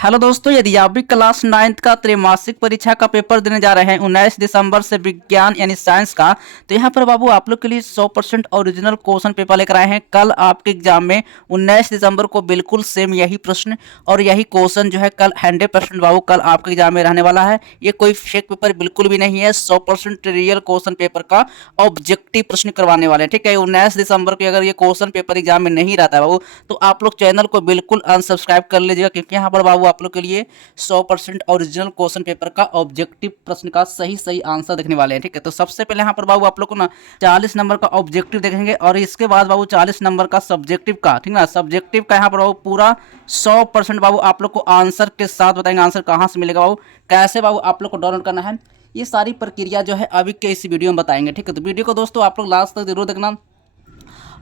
Hello दोस्तों, यदि आप भी क्लास 9th का त्रैमासिक परीक्षा का पेपर देने जा रहे हैं 19 दिसंबर से विज्ञान यानी साइंस का, तो यहाँ पर बाबू आप लोग के लिए 100% ओरिजिनल क्वेश्चन पेपर लेकर आए हैं। कल आपके एग्जाम में 19 दिसंबर को बिल्कुल सेम यही प्रश्न और यही क्वेश्चन जो है कल 100% बाबू कल आपके एग्जाम में रहने वाला है। ये कोई फेक पेपर बिल्कुल भी नहीं है, 100% रियल क्वेश्चन पेपर का ऑब्जेक्टिव प्रश्न करवाने वाले हैं। ठीक है, 19 दिसंबर को अगर ये क्वेश्चन पेपर एग्जाम में नहीं रहता है बाबू, तो आप लोग चैनल को बिल्कुल अनसब्सक्राइब कर लीजिएगा, क्योंकि यहाँ पर बाबू आप लोग के लिए 100% ओरिजिनल क्वेश्चन पेपर का ऑब्जेक्टिव प्रश्न का सही आंसर देखने वाले हैं। ठीक है, तो सबसे पहले यहाँ पर बाबू आप लोग को ना 40 नंबर का ऑब्जेक्टिव देखेंगे और इसके बाद बाबू 40 नंबर का सब्जेक्टिव का, ठीक ना, सब्जेक्टिव का यहाँ पर बाबू पूरा 100% बाबू आप लोग को आंसर के साथ बताएंगे। आंसर कहाँ से मिलेगा बाबू, कैसे बाबू आप लोग को डाउनलोड करना है, ये सारी प्रक्रिया जो है अभी के इस वीडियो में बताएंगे। ठीक है, तो वीडियो को दोस्तों आप लोग लास्ट तक जरूर देखना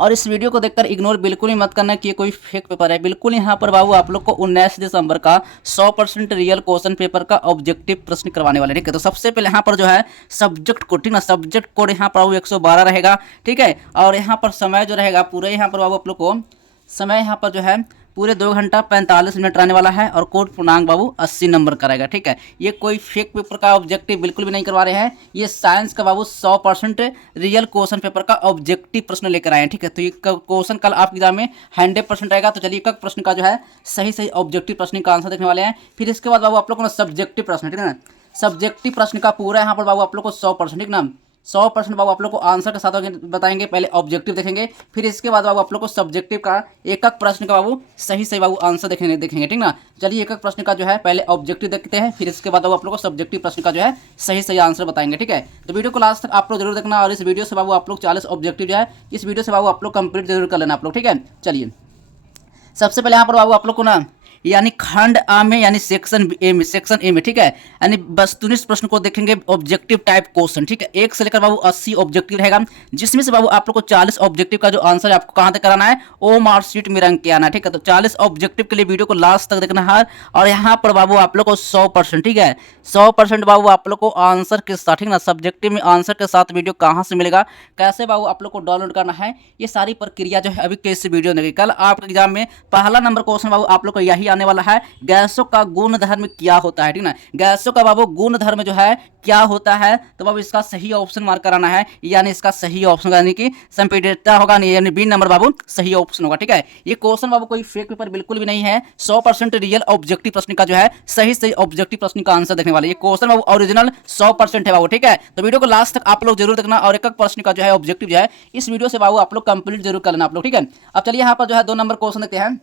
और इस वीडियो को देखकर इग्नोर बिल्कुल ही मत करना कि ये कोई फेक पेपर है। बिल्कुल यहाँ पर बाबू आप लोग को 19 दिसंबर का 100% रियल क्वेश्चन पेपर का ऑब्जेक्टिव प्रश्न करवाने वाले। ठीक है, तो सबसे पहले यहाँ पर जो है सब्जेक्ट कोड, ठीक ना, सब्जेक्ट कोड यहाँ पर बाबू 112 रहेगा। ठीक है, और यहाँ पर समय जो रहेगा पूरे यहाँ पर बाबू आप लोग को समय यहाँ पर जो है पूरे 2 घंटा 45 मिनट रहने वाला है और कोड पूर्णांक बाबू 80 नंबर का रहेगा। ठीक है, ये कोई फेक पेपर का ऑब्जेक्टिव बिल्कुल भी नहीं करवा रहे हैं, ये साइंस का बाबू 100% रियल क्वेश्चन पेपर का ऑब्जेक्टिव प्रश्न लेकर आए हैं। ठीक है, तो ये क्वेश्चन कल आपके एग्जाम में 100% रहेगा। तो चलिए एक प्रश्न का जो है सही ऑब्जेक्टिव प्रश्न का आंसर देखने वाले हैं। फिर इसके बाद बाबू आप लोग को सब्जेक्टिव प्रश्न, ठीक है ना, सब्जेक्टिव प्रश्न का पूरा यहाँ पर बाबू आप लोग को 100%, ठीक ना, 100% बाबू आप लोग को आंसर के साथ बताएंगे। पहले ऑब्जेक्टिव देखेंगे, फिर इसके बाद बाबू आप लोग को सब्जेक्टिव का एक प्रश्न का बाबू सही बाबू आंसर देखेंगे। ठीक ना, चलिए एक प्रश्न का जो है पहले ऑब्जेक्टिव देखते हैं, फिर इसके बाद बाबू आप लोग को सब्जेक्टिव प्रश्न का जो है सही आंसर बताएंगे। ठीक है, तो वीडियो को लास्ट तक आप लोग जरूर देखना और इस वीडियो से बाबू आप लोग 40 ऑब्जेक्टिव जो है इस वीडियो से बाबू आप लोग कंप्लीट जरूर कर लेना आप लोग। ठीक है, चलिए सबसे पहले यहाँ पर बाबू आप लोग को ना यानी खंड आ में यानी सेक्शन ए में, ठीक है, यानी वस्तुनिष्ठ प्रश्न को देखेंगे ऑब्जेक्टिव टाइप क्वेश्चन। ठीक है, 1 से लेकर बाबू 80 ऑब्जेक्टिव रहेगा, जिसमें से बाबू आप लोग को 40 ऑब्जेक्टिव का जो आंसर है आपको कहाँ तक कराना है, ओ मार्कशीट में रंग के आना है। ठीक है, तो 40 ऑब्जेक्टिव के लिए वीडियो को लास्ट तक देखना है और यहाँ पर बाबू आप लोग को 100%, ठीक है, 100% बाबू आप लोग को आंसर के साथ, ठीक ना, सब्जेक्टिव में आंसर के साथ वीडियो कहाँ से मिलेगा, कैसे बाबू आप लोग को डाउनलोड करना है, ये सारी प्रक्रिया जो है अभी के इस वीडियो में। कल आपके एग्जाम में पहला नंबर क्वेश्चन बाबू आप लोग को यही आने वाला है, गैसों का गुण धर्म क्या होता है। ठीक ना, गैसों का बाबू गुण धर्म जो है क्या होता है, तो बाबू इसका सही ऑप्शन मार्क कराना है, यानी इसका सही ऑप्शन यानी कि संपीड़ितता होगा, यानी बी नंबर बाबू सही ऑप्शन होगा। ठीक है, ये क्वेश्चन बाबू कोई फेक पेपर बिल्कुल भी नहीं है, 100% रियल ऑब्जेक्टिव प्रश्न का जो है सही ऑब्जेक्टिव प्रश्न का आंसर देखने वाले। ये क्वेश्चन बाबू ओरिजिनल 100% है बाबू। ठीक है, तो वीडियो को लास्ट तक आप लोग जरूर देखना और एक प्रश्न का जो है ऑब्जेक्टिव जो है इस वीडियो से बाबू आप लोग कंप्लीट जरूर कर लेना आप लोग। ठीक है, अब चलिए यहाँ पर जो है 2 नंबर क्वेश्चन देखते हैं।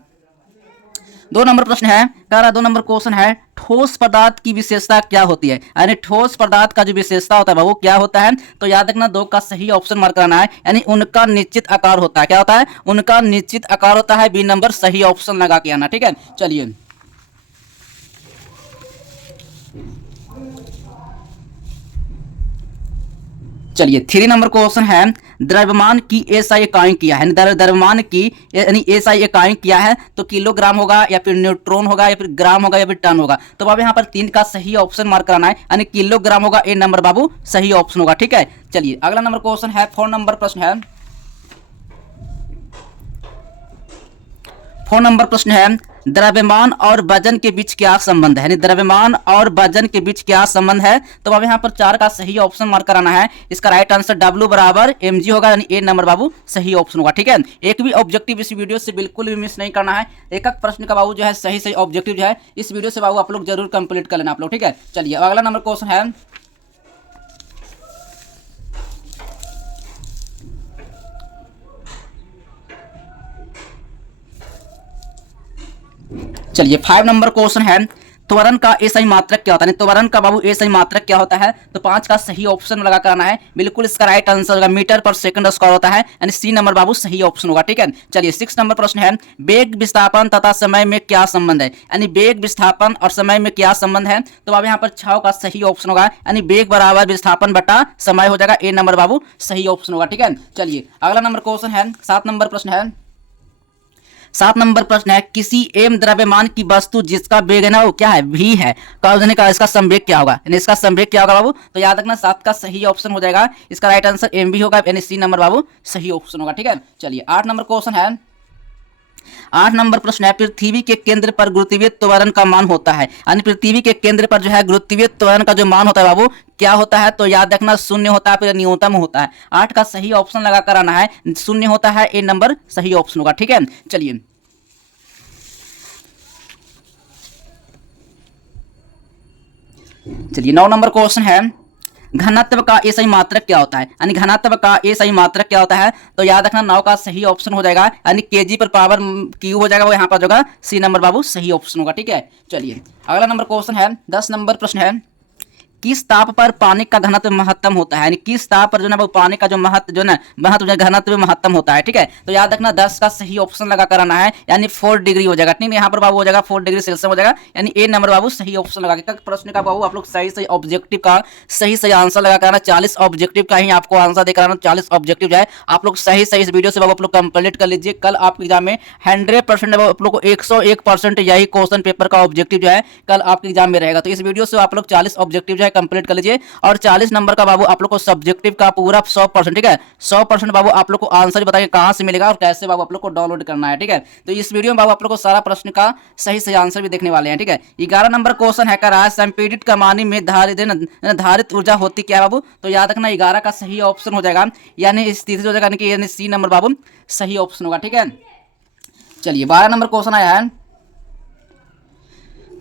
2 नंबर प्रश्न है, कह रहा 2 नंबर क्वेश्चन है, ठोस पदार्थ की विशेषता क्या होती है, यानी ठोस पदार्थ का जो विशेषता होता है बाबू क्या होता है, तो याद रखना 2 का सही ऑप्शन मार्क करना है, यानी उनका निश्चित आकार होता है। क्या होता है, उनका निश्चित आकार होता है, बी नंबर सही ऑप्शन लगा के आना। ठीक है, चलिए चलिए 3 नंबर क्वेश्चन है, द्रव्यमान की एसआई इकाई क्या है, द्रव्यमान की यानी एसआई इकाई क्या है, तो किलोग्राम होगा या फिर न्यूट्रॉन होगा या फिर ग्राम होगा या फिर टन होगा, तो बाबू यहाँ पर 3 का सही ऑप्शन मार्क कराना है, यानी किलोग्राम होगा, ए नंबर बाबू सही ऑप्शन होगा। ठीक है, चलिए अगला नंबर क्वेश्चन है, 4 नंबर प्रश्न है, 4 नंबर प्रश्न है, द्रव्यमान और वजन के बीच क्या संबंध है, यानी द्रव्यमान और वजन के बीच क्या संबंध है, तो बाबू यहाँ पर 4 का सही ऑप्शन मार्क कराना है, इसका राइट आंसर W बराबर mg होगा, यानी ए नंबर बाबू सही ऑप्शन होगा। ठीक है, एक भी ऑब्जेक्टिव इस वीडियो से बिल्कुल भी मिस नहीं करना है, एक प्रश्न का बाबू जो है सही ऑब्जेक्टिव जो है इस वीडियो से बाबू आप लोग जरूर कंप्लीट कर लेना आप लोग। ठीक है, चलिए अगला नंबर क्वेश्चन है, चलिए 5 नंबर क्वेश्चन है, त्वरण का एसआई मात्रक क्या होता है, त्वरण का बाबू एसआई मात्रक क्या होता है, तो 5 का सही ऑप्शन लगा करना है, बिल्कुल इसका राइट आंसर होगा मीटर पर सेकंड स्क्वायर होता है, यानी सी नंबर बाबू सही ऑप्शन होगा। ठीक है, चलिए 6 नंबर प्रश्न है, वेग विस्थापन तथा समय में क्या संबंध है, यानी वेग विस्थापन और समय में क्या संबंध है, तो बाबू यहाँ पर 6 का सही ऑप्शन होगा, यानी वेग बराबर विस्थापन बटा समय हो जाएगा, ए नंबर बाबू सही ऑप्शन होगा। ठीक है, चलिए अगला नंबर क्वेश्चन है, 7 नंबर प्रश्न है, 7 नंबर प्रश्न है, किसी एम द्रव्यमान की वस्तु जिसका वेग है ना वो क्या है, v है, का इसका संवेग क्या होगा, यानी इसका संवेग क्या होगा बाबू, तो याद रखना 7 का सही ऑप्शन हो जाएगा, इसका राइट आंसर mv होगा, यानी सी नंबर बाबू सही ऑप्शन होगा। ठीक है, चलिए 8 नंबर क्वेश्चन है, 8 नंबर प्रश्न है, पृथ्वी के केंद्र पर गुरुत्वीय त्वरण का मान होता है, यानी पृथ्वी के केंद्र पर जो है गुरुत्वीय त्वरण का जो मान होता है बाबू क्या होता है, तो याद रखना शून्य होता है, फिर न्यूनतम होता है। 8 का सही ऑप्शन लगा कर आना है, शून्य होता है, ए नंबर सही ऑप्शन होगा। ठीक है, चलिए चलिए 9 नंबर क्वेश्चन है, घनत्व का एसआई मात्रक क्या होता है, यानी घनत्व का एसआई मात्रक क्या होता है, तो याद रखना 9 का सही ऑप्शन हो जाएगा, यानी केजी पर पावर क्यू हो जाएगा, वो यहाँ पर होगा सी नंबर बाबू सही ऑप्शन होगा। ठीक है, चलिए अगला नंबर क्वेश्चन है, 10 नंबर प्रश्न है, किस ताप पर पानी का घनत्व महत्तम होता है, यानी किस ताप पर जो है वो पानी का जो महत्व जो है महत्व घनत्व महत्तम होता है। ठीक है, तो याद रखना 10 का सही ऑप्शन लगा कर आना है, यानी 4 डिग्री हो जाएगा। ठीक है, यहाँ पर बाबू हो जाएगा 4 डिग्री सेल्सियस हो जाएगा, यानी ए नंबर बाबू सही ऑप्शन लगा के प्रश्न का बाबू आप लोग सही ऑब्जेक्टिव का सही आंसर लगा कर आना। 40 ऑब्जेक्टिव का ही आपको आंसर देकर आना, 40 ऑब्जेक्टिव जो है आप लोग सही इस वीडियो से बाबू आप लोग कंप्लीट कर लीजिए। कल आपके एग्जाम में 100% आप लोग को 101% यही क्वेश्चन पेपर का ऑब्जेक्टिव जो है कल आपके एग्जाम में रहेगा। तो इस वीडियो से आप लोग 40 ऑब्जेक्टिव जो है कंप्लीट कर लीजिए, और 40 नंबर का बाबू आप लोग को सब्जेक्टिव का पूरा 100%। ठीक है, 100% बाबू आप लोग को आंसर बताइए कहां से मिलेगा और कैसे बाबू आप लोग को डाउनलोड करना है। ठीक है, तो इस वीडियो में बाबू आप लोग को सारा प्रश्न का सही आंसर भी देखने वाले हैं। ठीक है, 11 नंबर क्वेश्चन है, कर संपीड़ित कमानी में धारित ऊर्जा होती क्या बाबू, तो याद रखना 11 का सही ऑप्शन हो जाएगा, यानी स्थिति हो जाएगा, यानी सी नंबर बाबू सही ऑप्शन होगा। ठीक है, चलिए 12 नंबर क्वेश्चन आया है,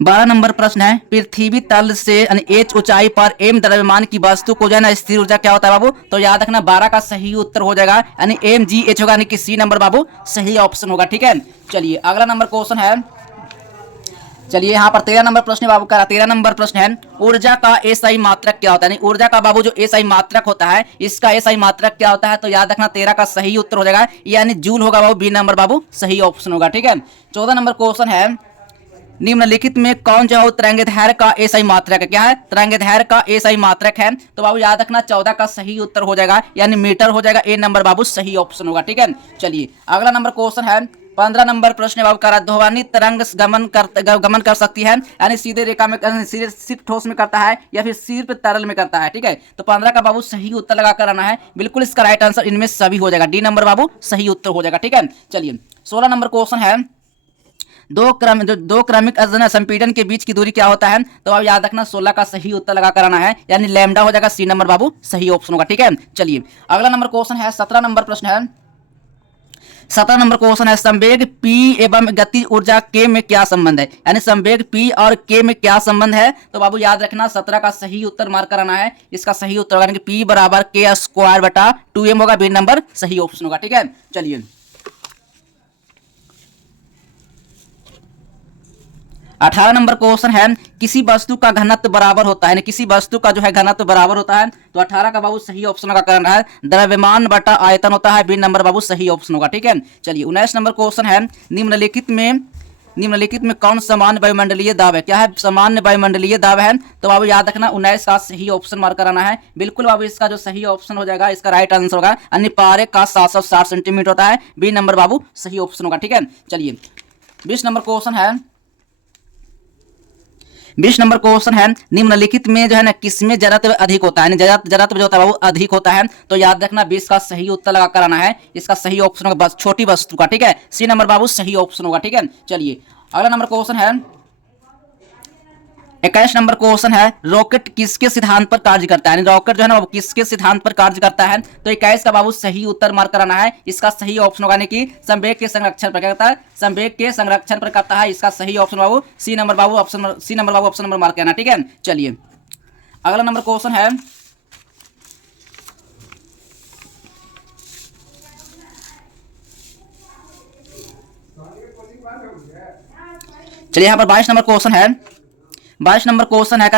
12 नंबर प्रश्न है, पृथ्वी तल से एच ऊंचाई पर एम द्रव्यमान की वस्तु को जो है ना स्थिर ऊर्जा क्या होता है बाबू, तो याद रखना 12 का सही उत्तर हो जाएगा, यानी एम जी एच होगा, यानी कि सी नंबर बाबू सही ऑप्शन होगा। ठीक है, चलिए अगला नंबर क्वेश्चन है, चलिए यहाँ पर 13 नंबर प्रश्न बाबू का 13 नंबर प्रश्न है, ऊर्जा का एसआई मात्रक क्या होता है, यानी ऊर्जा का बाबू जो एसआई मात्रक होता है इसका एसआई मात्रक क्या होता है, तो याद रखना 13 का सही उत्तर हो जाएगा, यानी जूल होगा बाबू, बी नंबर बाबू सही ऑप्शन होगा। ठीक है, 14 नंबर क्वेश्चन है, निम्नलिखित में कौन जो है तरंगदैर्घ्य का एसआई मात्रक है, क्या है तरंगदैर्घ्य का एसआई मात्रक है, तो बाबू याद रखना 14 का सही उत्तर हो जाएगा, यानी मीटर हो जाएगा, ए नंबर बाबू सही ऑप्शन होगा। ठीक है, चलिए अगला नंबर क्वेश्चन है, 15 नंबर प्रश्न बाबू का ध्वनि तरंग गमन कर सकती है, यानी सीधे रेखा में सीधे सिर्फ ठोस में करता है या फिर सिर्फ तरल में करता है। ठीक है, तो 15 का बाबू सही उत्तर लगा कर आना है, बिल्कुल इसका राइट आंसर इनमें सभी हो जाएगा, डी नंबर बाबू सही उत्तर हो जाएगा। ठीक है, चलिए 16 नंबर क्वेश्चन है, दो क्रमिक संपीड़न के बीच की दूरी क्या होता है, तो आप याद रखना 16 का सही उत्तर लगा कर आना है, यानी लैम्डा हो जाएगा, सी नंबर बाबू सही ऑप्शन होगा। ठीक है, चलिए अगला नंबर क्वेश्चन है, 17 नंबर प्रश्न है, 17 नंबर क्वेश्चन है, संवेग P एवं गति ऊर्जा K में क्या संबंध है, यानी संवेग P और K में क्या संबंध है, तो बाबू याद रखना 17 का सही उत्तर मार्क कराना है, इसका सही उत्तर होगा कि P बराबर K²/2m होगा, बी नंबर सही ऑप्शन होगा। ठीक है, चलिए 18 नंबर क्वेश्चन है, किसी वस्तु का घनत्व बराबर होता है, किसी वस्तु का जो है घनत्व बराबर होता है, तो 18 का बाबू सही ऑप्शन का करना है, द्रव्यमान बटा आयतन होता है, बी नंबर बाबू सही ऑप्शन होगा। ठीक है, चलिए 19 नंबर क्वेश्चन है, निम्नलिखित में कौन सामान्य वायुमंडलीय दाब है, क्या है सामान्य वायुमंडलीय दाब है, तो बाबू याद रखना 19 का सही ऑप्शन मार्क कराना है, बिल्कुल बाबू इसका जो सही ऑप्शन हो जाएगा, इसका राइट आंसर होगा, अन्य पारे का 760 सेंटीमीटर होता है, बी नंबर बाबू सही ऑप्शन होगा। ठीक है, चलिए 20 नंबर क्वेश्चन है, 20 नंबर क्वेश्चन है, निम्नलिखित में जो है ना किसमें जड़त्व अधिक होता है, जड़त्व जो होता है वो अधिक होता है, तो याद रखना 20 का सही उत्तर लगा कर आना है, इसका सही ऑप्शन होगा छोटी वस्तु का। ठीक है, सी नंबर बाबू सही ऑप्शन होगा। ठीक है, चलिए अगला नंबर क्वेश्चन है, 21 नंबर क्वेश्चन है, रॉकेट किसके सिद्धांत पर कार्य करता है, रॉकेट जो है ना वो किसके सिद्धांत पर कार्य करता है, तो 21 का बाबू सही उत्तर मार्क कराना है, इसका सही ऑप्शन होगा कि संवेग के संरक्षण पर करता है, संवेग के संरक्षण पर करता है, इसका सही ऑप्शन बाबू सी नंबर बाबू ऑप्शन नंबर मार्क करना। ठीक है, चलिए अगला नंबर क्वेश्चन है, चलिए यहाँ पर 22 नंबर क्वेश्चन है, 22 नंबर क्वेश्चन है,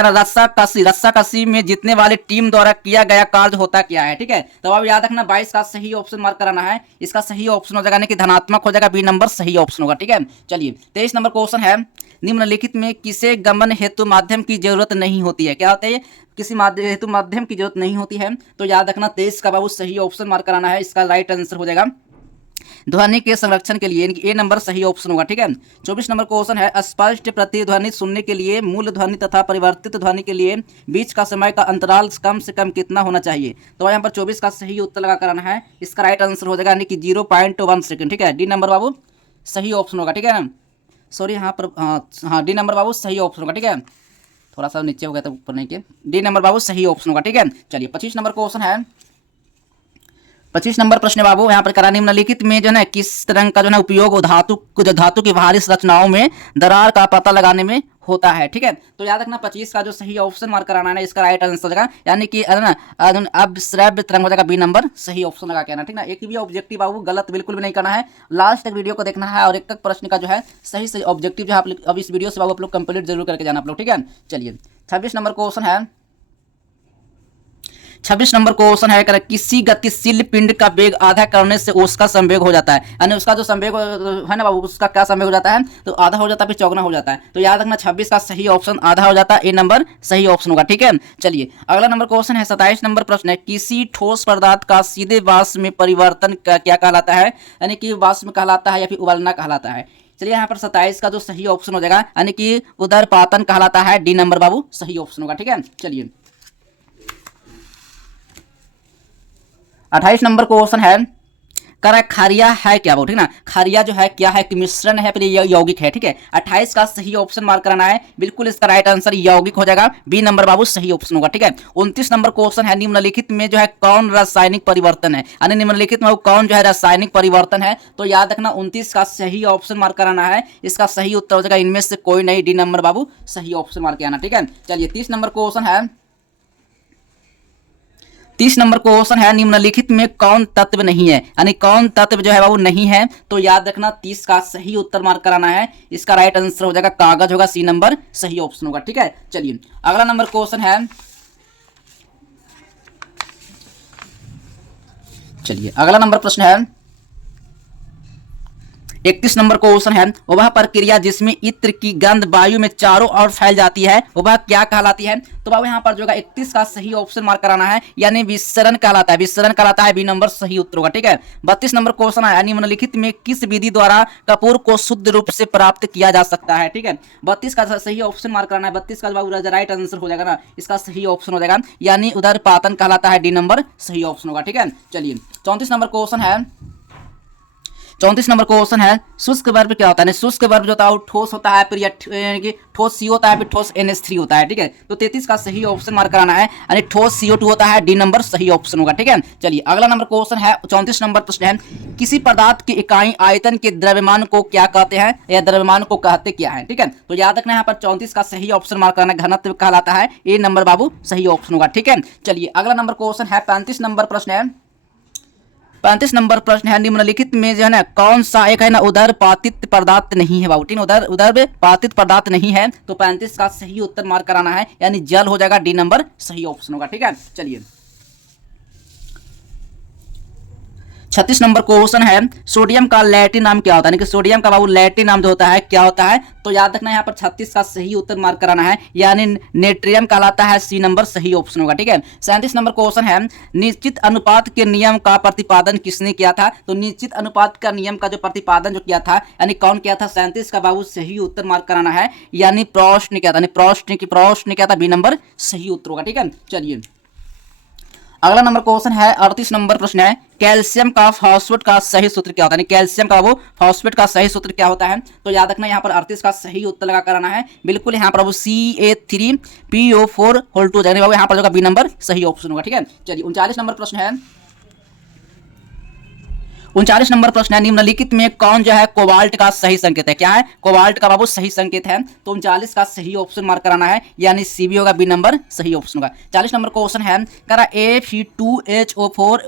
रस्साकशी में जीतने वाली टीम द्वारा किया गया कार्य होता क्या है। ठीक है, तो अब याद रखना 22 का सही ऑप्शन मार्क कराना है, इसका सही ऑप्शन हो जाएगा कि धनात्मक हो जाएगा, बी नंबर सही ऑप्शन होगा। ठीक है, चलिए 23 नंबर क्वेश्चन है, निम्नलिखित में किसे गमन हेतु माध्यम की जरूरत नहीं होती है, क्या होता है किसी हेतु माध्यम की जरूरत नहीं होती है, तो याद रखना 23 का बाबू सही ऑप्शन मार्क कराना है, इसका राइट आंसर हो जाएगा ध्वनि के संरक्षण के लिए, ए नंबर सही ऑप्शन होगा। ठीक है, 24 नंबर क्वेश्चन है, स्पष्ट प्रतिध्वनि सुनने के लिए मूल ध्वनि तथा परिवर्तित ध्वनि के लिए बीच का समय का अंतराल कम से कम कितना होना चाहिए, तो यहाँ पर 24 का सही उत्तर लगा कराना है, इसका राइट आंसर हो जाएगा यानी कि 0.1 सेकंड। ठीक है, डी नंबर बाबू सही ऑप्शन होगा, ठीक है ना। सॉरी यहाँ पर हाँ डी नंबर बाबू सही ऑप्शन होगा, ठीक है। थोड़ा सा नीचे हो गया था, ऊपर नहीं के, डी नंबर बाबू सही ऑप्शन होगा, ठीक है। चलिए 25 नंबर क्वेश्चन है। 25 नंबर प्रश्न बाबू यहाँ पर करा, निम्नलिखित में जो है किस रंग का जो है उपयोग धातु की बाहरी संरचनाओं में दरार का पता लगाने में होता है, ठीक है। तो याद रखना 25 का जो सही ऑप्शन मार्क कराना है ना, इसका राइट आंसर हो जाएगा यानी कि अब श्रव्य तरंग हो जाएगा बी नंबर, सही ऑप्शन लगा के आना, ठीक ना। एक भी ऑब्जेक्टिव बाबू गलत बिल्कुल भी नहीं करना है, लास्ट तक वीडियो को देखना है और एक तक प्रश्न का जो है सही सही ऑब्जेक्टिव जो है अब इस वीडियो से बाबू आप लोग कंप्लीट जरूर करके जाना आप लोग, ठीक है। चलिए 26 नंबर क्वेश्चन है। 26 नंबर क्वेश्चन है, किसी गतिशील पिंड का वेग आधा करने से उसका संवेग हो जाता है, यानी उसका जो संवेग है ना बाबू, उसका क्या संवेग हो जाता है, तो आधा हो जाता है फिर चौगुना हो जाता है। तो याद रखना 26 का सही ऑप्शन आधा हो जाता है, ए नंबर सही ऑप्शन होगा, ठीक है। चलिए अगला नंबर क्वेश्चन है 27 नंबर प्रश्न है, किसी ठोस पदार्थ का सीधे वाष्प में परिवर्तन क्या कहलाता है, यानी कि वाष्प कहलाता है या फिर उबालना कहलाता है। चलिए यहाँ पर 27 का जो सही ऑप्शन हो जाएगा यानी कि उदरपातन कहलाता है, डी नंबर बाबू सही ऑप्शन होगा, ठीक है। चलिए 28 नंबर क्वेश्चन है, करा खारिया है क्या, ठीक ना। खारिया जो है क्या है, कि मिश्रण है फिर यौगिक है, ठीक है। 28 का सही ऑप्शन मार्क कराना है, बिल्कुल इसका राइट आंसर यौगिक हो जाएगा, बी नंबर बाबू सही ऑप्शन होगा, ठीक है। 29 नंबर क्वेश्चन है, निम्नलिखित में जो है कौन रासायनिक परिवर्तन है, यानी निम्नलिखित में कौन जो है रासायनिक परिवर्तन है। तो याद रखना 29 का सही ऑप्शन मार्क कराना है, इसका सही उत्तर हो जाएगा इनमें से कोई नहीं, डी नंबर बाबू सही ऑप्शन मार्क आना, ठीक है। चलिए 30 नंबर क्वेश्चन है। 30 नंबर क्वेश्चन है, निम्नलिखित में कौन तत्व नहीं है, यानी कौन तत्व जो है बाबू नहीं है। तो याद रखना 30 का सही उत्तर मार्क कराना है, इसका राइट आंसर हो जाएगा कागज होगा, सी नंबर सही ऑप्शन होगा, ठीक है। चलिए अगला नंबर क्वेश्चन है, चलिए अगला नंबर प्रश्न है 31 नंबर क्वेश्चन है, वह प्रक्रिया जिसमें इत्र की गंध वायु में चारों ओर फैल जाती है वह क्या कहलाती है। तो बाबू यहाँ पर जो है 31 का सही ऑप्शन मार्क कराना है, यानी विसरण कहलाता है, विसरण कहलाता है, बी नंबर सही उत्तर होगा, ठीक है। 32 नंबर क्वेश्चन है, निम्नलिखित में किस विधि द्वारा कपूर को शुद्ध रूप से प्राप्त किया जा सकता है, ठीक है। 32 का सही ऑप्शन मार्क कराना है, 32 का बाबू राइट आंसर हो जाएगा ना, इसका सही ऑप्शन हो जाएगा यानी उदरपातन कहलाता है, डी नंबर सही ऑप्शन होगा, ठीक है। चलिए 34 नंबर क्वेश्चन है। 34 नंबर क्वेश्चन है, शुष्क वर्ब क्या होता है, शुष्क वर्ब जो होता है ठोस होता है, फिर यानी कि ठोस सी होता है, फिर ठोस NH3 होता है, ठीक है। तो 33 का सही ऑप्शन मार्क कराना है, यानी ठोस CO2 होता है, डी नंबर सही ऑप्शन होगा, ठीक है। चलिए अगला नंबर क्वेश्चन है 34 नंबर प्रश्न है, किसी पदार्थ की इकाई आयतन के द्रव्यमान को क्या कहते हैं या द्रव्यमान को कहते क्या है, ठीक है। तो याद रखना यहाँ पर 34 का सही ऑप्शन मार्क कराना, घनत्व कहलाता है, ए नंबर बाबू सही ऑप्शन होगा, ठीक है। चलिए अगला नंबर क्वेश्चन है 35 नंबर प्रश्न है। 35 नंबर प्रश्न है, निम्नलिखित में जो है ना कौन सा एक है ना उदरपातित पदार्थ नहीं है बाबू, ठीक है। उदरपातित पदार्थ नहीं है, तो 35 का सही उत्तर मार्क कराना है, यानी जल हो जाएगा, डी नंबर सही ऑप्शन होगा, ठीक है। चलिए 36 नंबर क्वेश्चन है, सोडियम का लैटिन नाम क्या होता है, यानी कि सोडियम का बाबू लैटिन नाम जो होता है क्या होता है। तो याद रखना यहाँ पर 36 का सही उत्तर मार्क कराना है, यानी नेट्रियम कहलाता है, सी नंबर सही ऑप्शन होगा, ठीक है। 37 नंबर क्वेश्चन है, निश्चित अनुपात के नियम का प्रतिपादन किसने किया था। तो निश्चित अनुपात का नियम का जो प्रतिपादन जो किया था, यानी कौन किया था, 37 का बाबू सही उत्तर मार्क कराना है, यानी प्रोस्ट ने किया था, प्रोस्ट ने किया था, बी नंबर सही उत्तर होगा, ठीक है। चलिए अगला नंबर क्वेश्चन है 38 नंबर प्रश्न है, कैल्शियम का फॉस्फेट का सही सूत्र क्या होता है, कैल्शियम का वो फॉस्फेट का सही सूत्र क्या होता है। तो याद रखना यहाँ पर 38 का सही उत्तर लगा कराना है, बिल्कुल यहाँ पर CA3PO4 होल 2 जाने बाबू यहाँ पर जो बी नंबर सही ऑप्शन होगा, ठीक है। चलिए 39 नंबर प्रश्न है। 39 नंबर प्रश्न है, निम्नलिखित में कौन जो है कोबाल्ट का सही संकेत है, क्या है कोबाल्ट का बाबू सही संकेत है। तो 39 का सही ऑप्शन मार्क कराना है, यानी CB होगा, बी नंबर सही ऑप्शन होगा। 40 नंबर क्वेश्चन है, करा Fe2HO4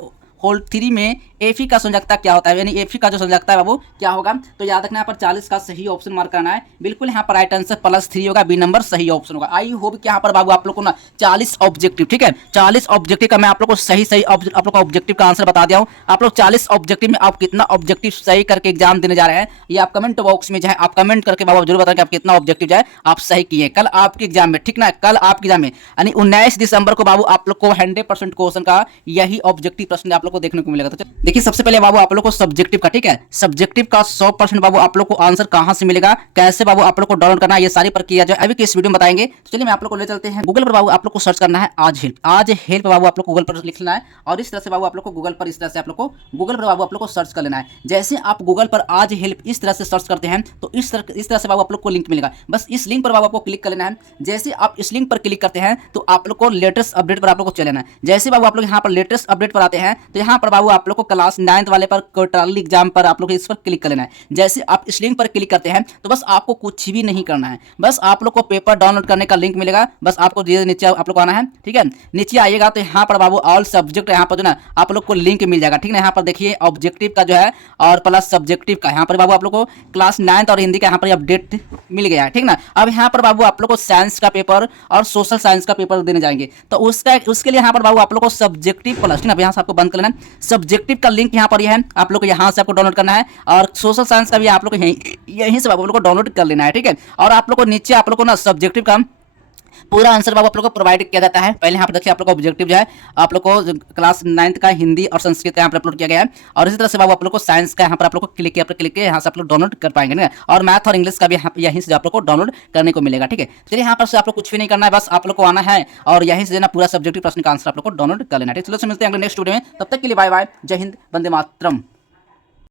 होल 3 में Fe का संयोजकता क्या होता है, यानी Fe का जो संयोजकता है बाबू क्या होगा। तो याद रखना यहाँ पर 40 का सही ऑप्शन मार्क करना है, बिल्कुल यहाँ पर राइट आंसर +3 होगा, बी नंबर सही ऑप्शन होगा। आई होप कि यहाँ पर बाबू आप लोग को ना 40 ऑब्जेक्टिव, ठीक है, 40 ऑब्जेक्टिव का मैं आप लोग को सही आप लोग का ऑब्जेक्टिव का आंसर बता दिया हूँ। आप लोग 40 ऑब्जेक्टिव में आप कितना ऑब्जेक्टिव सही करके एग्जाम देने जा रहे हैं, ये आप कमेंट बॉक्स में जो है आप कमेंट करके बाबू जरूर बताएं कि आप कितना ऑब्जेक्टिव जो है आप सही किए कल आपके एग्जाम में, ठीक ना। कल आपके एग्जाम में यानी 19 दिसंबर को बाबू आप लोग को 100% क्वेश्चन का यही ऑब्जेक्टिव प्रश्न आप लोग को देखने को मिलेगा। तो देखिए सबसे पहले बाबू आप लोग को सब्जेक्टिव का, ठीक है, सब्जेक्टिव का 100% बाबू आप लोग को आंसर कहां से मिलेगा, कैसे बाबू आप लोग को डाउनलोड करना है, ये सारी प्रक्रिया जो है अभी के इस वीडियो में बताएंगे। तो चलिए मैं आप लोग को ले चलते हैं गूगल पर। बाबू आप लोग को सर्च करना है आज हेल्प। आज हेल्प बाबू आप लोग को गूगल पर लिखना है और इस तरह से बाबू आप लोग को गूगल पर इस तरह से आप लोग को गूगल पर बाबू आप लोग को सर्च कर लेना है। जैसे आप गूगल पर आज हेल्प इस तरह से सर्च करते हैं तो इस तरह से बाबू आप लोग को लिंक मिलेगा। बस इस लिंक पर बाबू आपको क्लिक कर लेना है। जैसे आप इस लिंक पर क्लिक करते हैं तो आप लोग को लेटेस्ट अपडेट पर आप लोग को चले जाना है। जैसे बाबू आप लोग यहाँ पर लेटेस्ट अपडेट पर आते हैं तो यहाँ पर बाबू आप लोग को क्लास 9 वाले पर क्वार्टरली एग्जाम पर आप लोग इस पर क्लिक कर लेना है। जैसे आप इस लिंक पर क्लिक करते हैं तो बस आपको कुछ भी नहीं करना है, बस आप लोग को पेपर डाउनलोड करने का लिंक मिलेगा। बस आपको नीचे आप लोग को आना है, ठीक है। नीचे आइएगा तो यहाँ पर बाबू ऑल सब्जेक्ट यहाँ पर जो ना आप लोग को लिंक मिल जाएगा, ठीक है। यहाँ पर देखिए ऑब्जेक्टिव का जो है और प्लस सब्जेक्टिव का यहाँ पर बाबू आप लोग को क्लास 9 और हिंदी का यहाँ पर अपडेट मिल गया है, ठीक ना। अब यहाँ पर बाबू आप लोग को साइंस का पेपर और सोशल साइंस का पेपर देने जाएंगे तो उसके लिए यहाँ पर बाबू आप लोग को सब्जेक्टिव प्लस, ठीक ना, यहाँ से आपको बंद कर लेना है। सब्जेक्टिव का लिंक यहाँ पर यह है, आप लोग को यहाँ से आपको डाउनलोड करना है और सोशल साइंस का भी आप लोग को यहीं से आप लोग को डाउनलोड कर लेना है, ठीक है। और आप लोग को नीचे आप लोग को ना सब्जेक्टिव का पूरा आंसर बाबू आप लोग को प्रोवाइड किया जाता है। पहले यहाँ पर देखिए आप लोग को ऑब्जेक्टिव जो है आप लोग को क्लास 9 का हिंदी और संस्कृत का यहाँ पर अपलोड किया गया है और इसी तरह से बाबू आप लोग को साइंस का यहाँ पर आप लोग को क्लिक किया यहाँ से आप लोग डाउनलोड कर पाएंगे ना। और मैथ और इंग्लिश का भी यहीं से आप लोग को डाउनलोड करने को मिलेगा, ठीक है। चलिए यहाँ पर से आप लोग कुछ भी नहीं करना है, बस आप लोग को आना है और यहीं से ना पूरा सब्जेक्टिव प्रश्न का आंसर आप लोग को डाउनलोड कर लेना है। चलो मिलते हैं अगले नेक्स्ट वीडियो में, तब तक के लिए बाय बाय, जय हिंद, वंदे मातरम।